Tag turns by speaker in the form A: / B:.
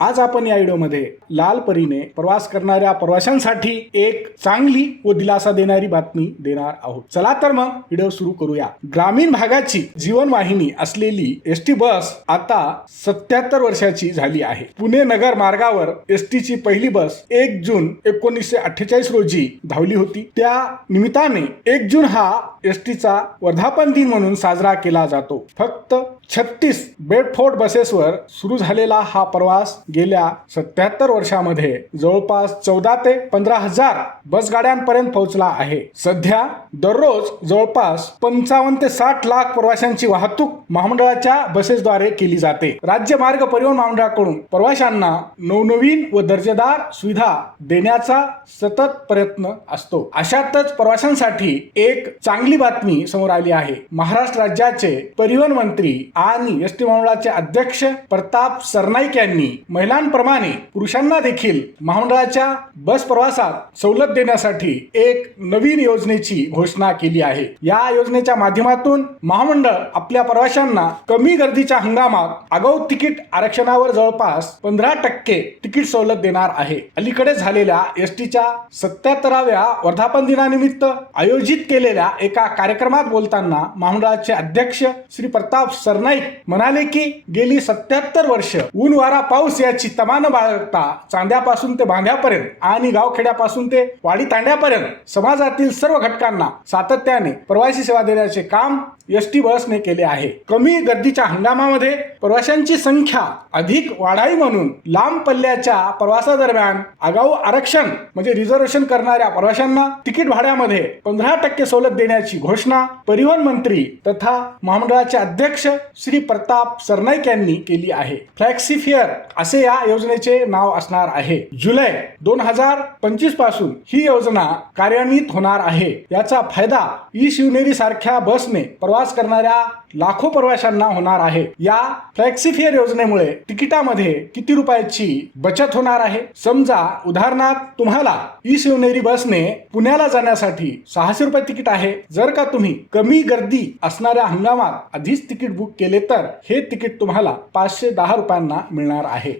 A: आज आपण या व्हिडिओमध्ये लाल परीने प्रवास करणाऱ्या प्रवाशांसाठी एक चांगली व दिलासा देणारी बातमी देणार आहोत. चला तर मग व्हिडिओ सुरू करूया. ग्रामीण भागाची जीवनवाहिनी असलेली एस टी बस आता सत्याहत्तर वर्षाची झाली आहे. पुणे नगर मार्गावर एस टीची पहिली बस एक जून एकोणीसशे अठ्ठेचाळीस रोजी धावली होती. त्या निमित्ताने एक जून हा एस टीचा वर्धापन दिन म्हणून साजरा केला जातो. फक्त छत्तीस बेडफोर्ड बसेसवर सुरू झालेला हा प्रवास गेल्या सत्याहत्तर वर्षामध्ये जवळपास चौदा ते पंधरा हजार बसगाड्यांपर्यंत पोहोचला आहे. सध्या दररोज जवळपास पंचावन्न ते साठ लाख प्रवाशांची वाहतूक महामंडळाच्या बसेसद्वारे केली जाते. राज्य मार्ग परिवहन महामंडळाकडून प्रवाशांना नवनवीन व दर्जेदार सुविधा देण्याचा सतत प्रयत्न असतो. अशातच प्रवाशांसाठी एक चांगली बातमी समोर आली आहे. महाराष्ट्र राज्याचे परिवहन मंत्री आणि एस टी महामंडळाचे अध्यक्ष प्रताप सरनाईक यांनी महिलांप्रमाणे पुरुषांना देखील महामंडळाच्या बस प्रवासात सवलत देण्यासाठी एक नवीन योजनेची घोषणा केली आहे. या योजनेच्या माध्यमातून महामंडळ आपल्या प्रवाशांना कमी गर्दीच्या हंगामात आगाऊ तिकीट आरक्षणावर जवळपास पंधरा टक्के तिकीट सवलत देणार आहे. अलीकडे झालेल्या एस टीच्या सत्याहत्तराव्या वर्धापन दिनानिमित्त आयोजित केलेल्या एका कार्यक्रमात बोलताना महामंडळाचे अध्यक्ष श्री प्रताप सरनाईक म्हणाले की गेली सत्याहत्तर वर्ष ऊन वारा पाऊस याची तमान बाळगता चांद्यापासून ते बांध्यापर्यंत आणि गावखेड्यापासून ते वाडी तांड्यापर्यंत समाजातील सर्व घटकांना सातत्याने प्रवासी सेवा देण्याचे काम एस टी बसने केले आहे. कमी गर्दीच्या हंगामामध्ये प्रवाशांची संख्या अधिक वाढावी म्हणून लांब पल्ल्याच्या प्रवासादरम्यान आगाऊ आरक्षण म्हणजे रिझर्वेशन करणाऱ्या प्रवाशांना तिकीट भाड्यामध्ये पंधरा टक्के सवलत देण्याची घोषणा परिवहन मंत्री तथा महामंडळाचे अध्यक्ष श्री प्रताप सरनाईक यांनी केली आहे. फ्लॅक्सी फेअर असे या योजनेचे नाव असणार आहे. जुलै दोन हजार पंचवीसपासून ही योजना कार्यान्वित होणार आहे. याचा फायदा ई शिवनेरी सारख्या बसने प्रवास करणाऱ्या लाखो प्रवाशांना होणार आहे. या फ्लॅक्सीफेअर योजनेमुळे तिकिटामध्ये किती रुपयाची बचत होणार आहे? समजा उदाहरणार्थ तुम्हाला ई शिवनेरी बसने पुण्याला जाण्यासाठी सहाशे रुपये तिकीट आहे. जर का तुम्ही कमी गर्दी असणाऱ्या हंगामात आधीच तिकीट बुक केले तर हे तिकीट तुम्हाला पाचशे दहा रुपयांना मिळणार आहे.